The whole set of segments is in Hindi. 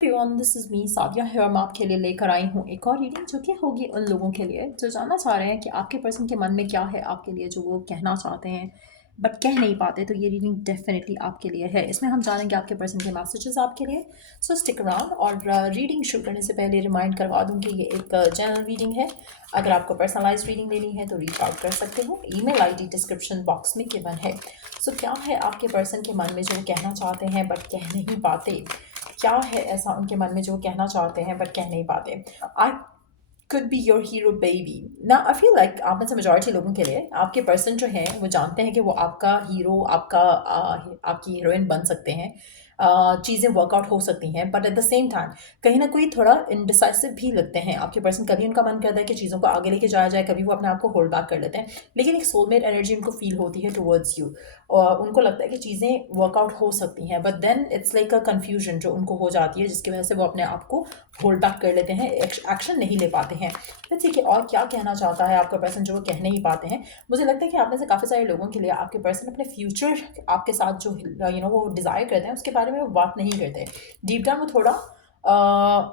Everyone, this is me Sadia है। मैं आपके लिए लेकर आई हूँ एक और रीडिंग जो कि होगी उन लोगों के लिए जो जानना चाह रहे हैं कि आपके पर्सन के मन में क्या है आपके लिए, जो वो कहना चाहते हैं बट कह नहीं पाते। तो ये रीडिंग डेफिनेटली आपके लिए है। इसमें हम जानेंगे आपके पर्सन के मैसेजेस आपके लिए। सो स्टिक अराउंड। और रीडिंग शुरू करने से पहले रिमाइंड करवा दूँ कि ये एक जनरल रीडिंग है। अगर आपको पर्सनलाइज रीडिंग लेनी है तो रीच आउट कर सकते हो। ईमेल आईडी डिस्क्रिप्शन बॉक्स में गिवन है। सो क्या है आपके पर्सन के मन में जो वो कहना चाहते हैं बट कह नहीं पाते? क्या है ऐसा उनके मन में जो वो कहना चाहते हैं बट कह नहीं पाते? I could be your hero baby ना। आई फील लाइक आप में से मेजोरिटी लोगों के लिए आपके पर्सन जो हैं वो जानते हैं कि वो आपका हीरो, आपकी हीरोइन बन सकते हैं। चीज़ें वर्कआउट हो सकती हैं but at the same time कहीं ना कोई थोड़ा इनडिसाइसिव भी लगते हैं आपके पर्सन। कभी उनका मन करता है कि चीज़ों को आगे लेके जाया जाए, कभी वो अपने आप को होल्ड बैक कर लेते हैं। लेकिन एक सोलमेट एनर्जी उनको फील होती है टुवर्ड्स यू। और उनको लगता है कि चीज़ें वर्कआउट हो सकती हैं but then it's like a confusion जो उनको हो जाती है, जिसकी वजह से वो अपने आप को होल्ड बैक कर लेते हैं, एक्शन नहीं ले पाते हैं। लेट्स सी कि और क्या कहना चाहता है आपका पर्सन जो वो कह नहीं पाते हैं। मुझे लगता है कि आप में से काफ़ी सारे लोगों के लिए आपके पर्सन अपने फ्यूचर आपके साथ जो वो डिज़ायर करते हैं उसके बारे में वो बात नहीं करते। डीप डाउन वो थोड़ा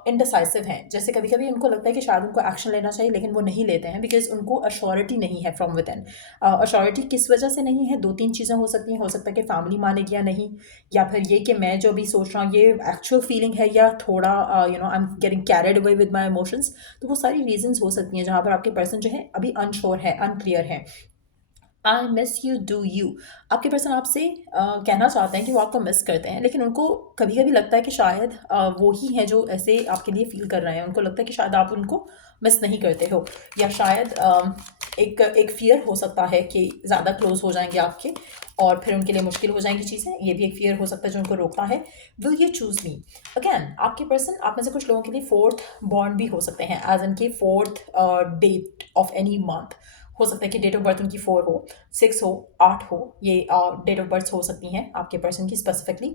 इनडिसाइसिव हैं। जैसे कभी कभी उनको लगता है कि शायद उनको एक्शन लेना चाहिए लेकिन वो नहीं लेते हैं बिकॉज उनको अश्योरिटी नहीं है फ्रॉम विद इन। अश्योरिटी किस वजह से नहीं है? दो तीन चीज़ें हो सकती हैं। हो सकता है कि फैमिली मानेगी या नहीं, या फिर ये कि मैं जो भी सोच रहा हूँ ये एक्चुअल फीलिंग है या थोड़ा I am getting carried away with my emotions. तो वो सारी रीजंस हो सकती हैं जहाँ पर आपके पर्सन जो है अभी अनश्योर है, अनक्लियर है। I miss you do you. आपके पर्सन आपसे कहना चाहते हैं कि वो आपको मिस करते हैं, लेकिन उनको कभी कभी लगता है कि शायद वो ही हैं जो ऐसे आपके लिए फील कर रहे हैं। उनको लगता है कि शायद आप उनको मिस नहीं करते हो, या शायद एक एक फियर हो सकता है कि ज़्यादा क्लोज हो जाएंगे आपके और फिर उनके लिए मुश्किल हो जाएंगी चीज़ें। ये भी एक फियर हो सकता है जो उनको रोकता है। Will you choose me? Again आपके पर्सन आप में से कुछ लोगों के लिए फोर्थ बॉन्ड भी हो सकते हैं, एज एन के fourth date of any month. हो सकता है कि डेट ऑफ बर्थ उनकी 4 हो, 6 हो, 8 हो। ये डेट ऑफ बर्थ हो सकती हैं आपके पर्सन की स्पेसिफिकली,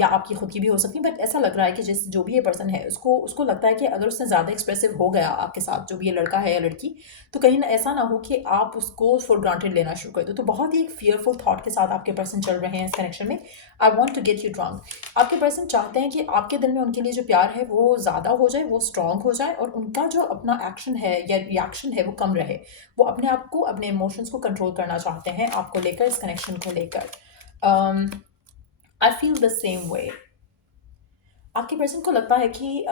या आपकी खुद की भी हो सकती है। बट ऐसा लग रहा है कि जिस जो भी ये पर्सन है उसको उसको लगता है कि अगर उससे ज़्यादा एक्सप्रेसिव हो गया आपके साथ, जो भी ये लड़का है या लड़की, तो कहीं ना ऐसा ना हो कि आप उसको फॉर ग्रांटेड लेना शुरू कर दो। तो बहुत ही एक फियरफुल थॉट के साथ आपके पर्सन चल रहे हैं इस कनेक्शन में। I want to get you drunk. आपके पर्सन चाहते हैं कि आपके दिल में उनके लिए जो प्यार है वो ज़्यादा हो जाए, वो स्ट्रांग हो जाए, और उनका जो अपना एक्शन है या रिएक्शन है वो कम रहे। वो अपने आप को, अपने इमोशंस को कंट्रोल करना चाहते हैं आपको लेकर, इस कनेक्शन को लेकर। I feel the same way. आपके पर्सन को लगता है कि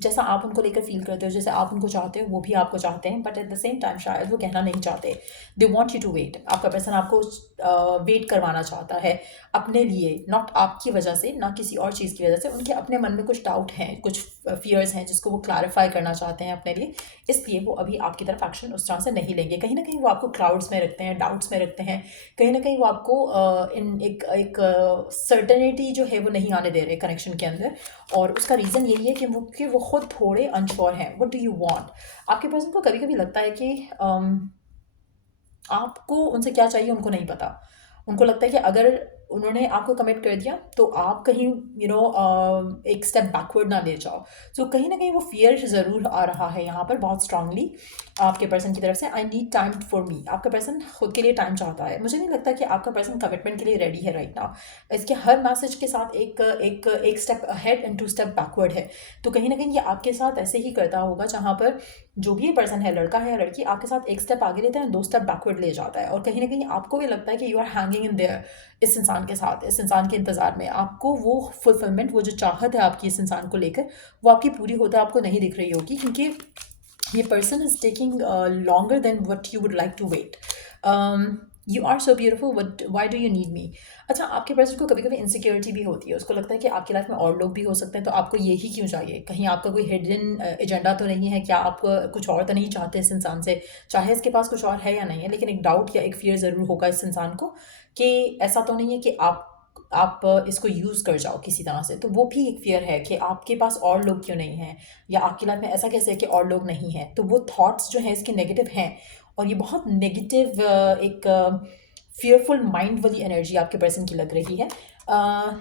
जैसा आप उनको लेकर फील करते हो, जैसे आप उनको चाहते हो वो भी आपको चाहते हैं, but at the same time शायद वो कहना नहीं चाहते। They want you to wait. आपका पर्सन आपको वेट करवाना चाहता है अपने लिए, नॉट आपकी वजह से, ना किसी और चीज़ की वजह से। उनके अपने मन में कुछ डाउट हैं, कुछ फियर्स हैं जिसको वो क्लैरिफाई करना चाहते हैं अपने लिए। इसलिए वो अभी आपकी तरफ एक्शन उस तरह से नहीं लेंगे। कहीं ना कहीं वो आपको क्लाउड्स में रखते हैं, डाउट्स में रखते हैं। कहीं ना कहीं वो आपको इन एक एक सर्टेनिटी जो है वो नहीं आने दे रहे कनेक्शन के अंदर। और उसका रीज़न यही है कि वो खुद थोड़े अनश्योर हैं। What do you want? आपके पर्सन को कभी कभी लगता है कि आपको उनसे क्या चाहिए उनको नहीं पता। उनको लगता है कि अगर उन्होंने आपको कमिट कर दिया तो आप कहीं एक स्टेप बैकवर्ड ना ले जाओ। तो कहीं ना कहीं वो फियर ज़रूर आ रहा है यहाँ पर बहुत स्ट्रांगली आपके पर्सन की तरफ से। I need time for me. आपका पर्सन खुद के लिए टाइम चाहता है। मुझे नहीं लगता कि आपका पर्सन कमिटमेंट के लिए रेडी है राइट नाउ। इसके हर मैसेज के साथ एक step ahead and 2 step backward है। तो कहीं ना कहीं ये आपके साथ ऐसे ही करता होगा, जहाँ पर जो भी ये पर्सन है, लड़का है या लड़की, आपके साथ एक स्टेप आगे लेता है, 2 स्टेप बैकवर्ड ले जाता है। और कहीं ना कहीं आपको ये लगता है कि you are hanging in there इस इंसान के साथ, इस इंसान के इंतजार में। आपको वो फुलफिलमेंट, वो जो चाहत है आपकी इस इंसान को लेकर, वो आपकी पूरी होता आपको नहीं दिख रही होगी, क्योंकि ये person is taking longer than what you would like to wait. You are so beautiful, what why do you need me? अच्छा, आपके पर्सन को कभी कभी इनसिक्योरिटी भी होती है। उसको लगता है कि आपकी लाइफ में और लोग भी हो सकते हैं, तो आपको यही क्यों चाहिए? कहीं आपका कोई हिडन एजेंडा तो नहीं है? क्या आप कुछ और तो नहीं चाहते इस इंसान से? चाहे इसके पास कुछ और है या नहीं है, लेकिन एक डाउट या एक फियर ज़रूर होगा इस इंसान को कि ऐसा तो नहीं है कि आप इसको यूज़ कर जाओ किसी तरह से। तो वो भी एक फियर है कि आपके पास और लोग क्यों नहीं हैं, या आपकी लाइफ में ऐसा कैसे है कि और लोग नहीं हैं। तो वो थॉट्स जो हैं इसके नेगेटिव हैं, और ये बहुत नेगेटिव एक फियरफुल माइंड वाली एनर्जी आपके पर्सन की लग रही है।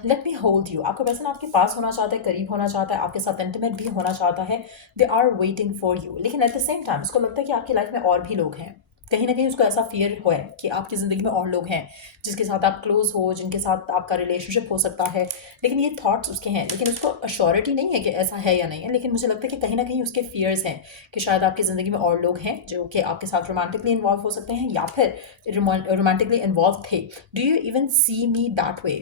Let me hold you. आपका पर्सन आपके पास होना चाहता है, करीब होना चाहता है, आपके साथ इंटीमेट भी होना चाहता है। They are waiting for you. लेकिन एट द सेम टाइम उसको लगता है कि आपकी लाइफ में और भी लोग हैं। कहीं ना कहीं उसको ऐसा फियर है कि आपकी ज़िंदगी में और लोग हैं जिसके साथ आप क्लोज हो, जिनके साथ आपका रिलेशनशिप हो सकता है, लेकिन ये थॉट्स उसके हैं, लेकिन उसको अश्योरिटी नहीं है कि ऐसा है या नहीं है। लेकिन मुझे लगता है कि कहीं ना कहीं उसके फियर्स हैं कि शायद आपकी ज़िंदगी में और लोग हैं जो कि आपके साथ रोमांटिकली इन्वॉल्व हो सकते हैं या फिर रोमांटिकली इन्वॉल्व थे। Do you even see me that way?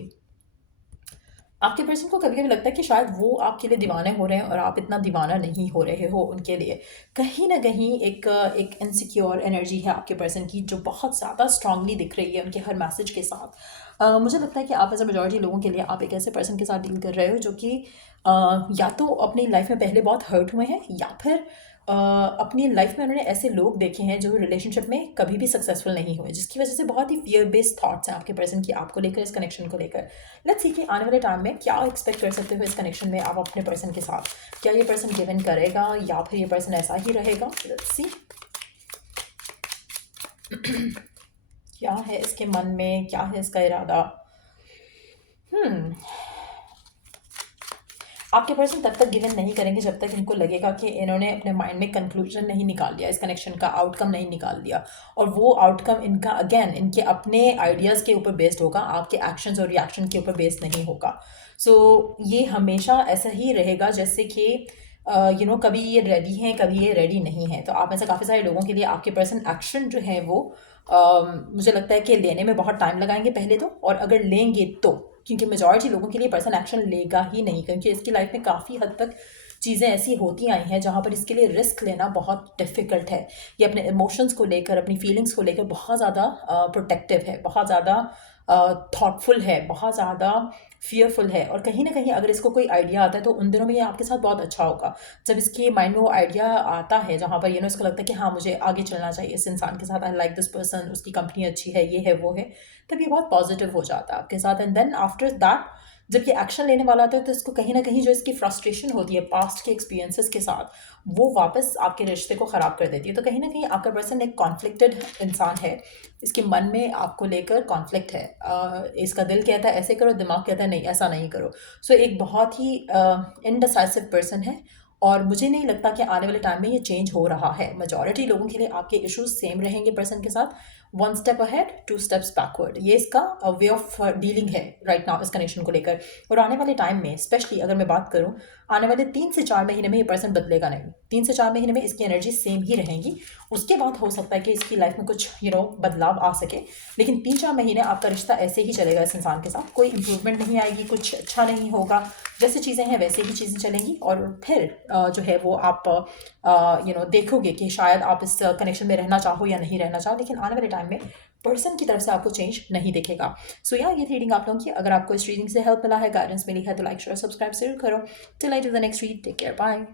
आपके पर्सन को कभी कभी लगता है कि शायद वो आपके लिए दीवाने हो रहे हैं और आप इतना दीवाना नहीं हो रहे हो उनके लिए। कहीं ना कहीं एक एक इनसिक्योर एनर्जी है आपके पर्सन की जो बहुत ज़्यादा स्ट्रांगली दिख रही है उनके हर मैसेज के साथ। मुझे लगता है कि आप एज अ मेजॉरिटी लोगों के लिए आप एक ऐसे पर्सन के साथ डील कर रहे हो जो कि या तो अपनी लाइफ में पहले बहुत हर्ट हुए हैं या फिर अपनी लाइफ में उन्होंने ऐसे लोग देखे हैं जो रिलेशनशिप में कभी भी सक्सेसफुल नहीं हुए, जिसकी वजह से बहुत ही फियर बेस्ड थॉट्स हैं आपके पर्सन की आपको लेकर, इस कनेक्शन को लेकर। लेट्स सी कि आने वाले टाइम में क्या एक्सपेक्ट कर सकते हो इस कनेक्शन में आप अपने पर्सन के साथ। क्या ये पर्सन गिव इन करेगा या फिर ये पर्सन ऐसा ही रहेगा? लेट्स सी क्या है इसके मन में, क्या है इसका इरादा। आपके पर्सन तब तक गिवन नहीं करेंगे जब तक इनको लगेगा कि इन्होंने अपने माइंड में कंक्लूजन नहीं निकाल दिया, इस कनेक्शन का आउटकम नहीं निकाल दिया। और वो आउटकम इनका अगेन इनके अपने आइडियाज़ के ऊपर बेस्ड होगा, आपके एक्शंस और रिएक्शन के ऊपर बेस्ड नहीं होगा। सो ये हमेशा ऐसा ही रहेगा जैसे कि कभी ये रेडी हैं, कभी ये रेडी नहीं है। तो आप में से काफ़ी सारे लोगों के लिए आपके पर्सन एक्शन जो है वो मुझे लगता है कि लेने में बहुत टाइम लगाएंगे पहले तो, और अगर लेंगे तो, क्योंकि मेजॉरिटी लोगों के लिए पर्सन एक्शन लेगा ही नहीं, क्योंकि इसकी लाइफ में काफ़ी हद तक चीज़ें ऐसी होती आई हैं जहाँ पर इसके लिए रिस्क लेना बहुत डिफ़िकल्ट है। ये अपने इमोशंस को लेकर, अपनी फीलिंग्स को लेकर बहुत ज़्यादा प्रोटेक्टिव है, बहुत ज़्यादा थॉटफुल है, बहुत ज़्यादा फियरफुल है। और कहीं ना कहीं अगर इसको कोई आइडिया आता है तो उन दिनों में ये आपके साथ बहुत अच्छा होगा। जब इसके माइंड में वो आइडिया आता है जहाँ पर इसको लगता है कि हाँ मुझे आगे चलना चाहिए इस इंसान के साथ, आई लाइक दिस पर्सन, उसकी कंपनी अच्छी है, ये है वो है, तब ये बहुत पॉजिटिव हो जाता है आपके साथ। एंड देन आफ्टर दैट जब ये एक्शन लेने वाला आता है तो इसको कहीं ना कहीं जो इसकी फ्रस्ट्रेशन होती है पास्ट के एक्सपीरियंसेस के साथ, वो वापस आपके रिश्ते को ख़राब कर देती है। तो कहीं ना कहीं आपका पर्सन एक कॉन्फ्लिक्टेड इंसान है, इसके मन में आपको लेकर कॉन्फ्लिक्ट है। इसका दिल कहता है ऐसे करो, दिमाग कहता है नहीं ऐसा नहीं करो। सो एक बहुत ही इनडिसाइसिव पर्सन है। और मुझे नहीं लगता कि आने वाले टाइम में ये चेंज हो रहा है। मेजॉरिटी लोगों के लिए आपके इश्यूज सेम रहेंगे पर्सन के साथ, one step ahead two steps backward, ये इसका वे ऑफ डीलिंग है राइट नाउ इस कनेक्शन को लेकर। और आने वाले टाइम में स्पेशली अगर मैं बात करूं, आने वाले 3 से 4 महीने में ये पर्सन बदलेगा नहीं। 3 से 4 महीने में इसकी एनर्जी सेम ही रहेंगी। उसके बाद हो सकता है कि इसकी लाइफ में कुछ बदलाव आ सके, लेकिन 3-4 महीने आपका रिश्ता ऐसे ही चलेगा इस इंसान के साथ। कोई इंप्रूवमेंट नहीं आएगी, कुछ अच्छा नहीं होगा, जैसे चीज़ें हैं वैसे ही चीज़ें चलेंगी। और फिर जो है वो आप देखोगे कि शायद आप इस कनेक्शन में रहना चाहो या नहीं रहना चाहो, लेकिन आने वाले टाइम में पर्सन की तरफ से आपको चेंज नहीं दिखेगा। सो ये थी रीडिंग आप लोगों की। अगर आपको इस रीडिंग से हेल्प मिला है, गाइडेंस मिली है, तो लाइक शेयर सब्सक्राइब जरूर करो। Till I do the next read, take care, bye.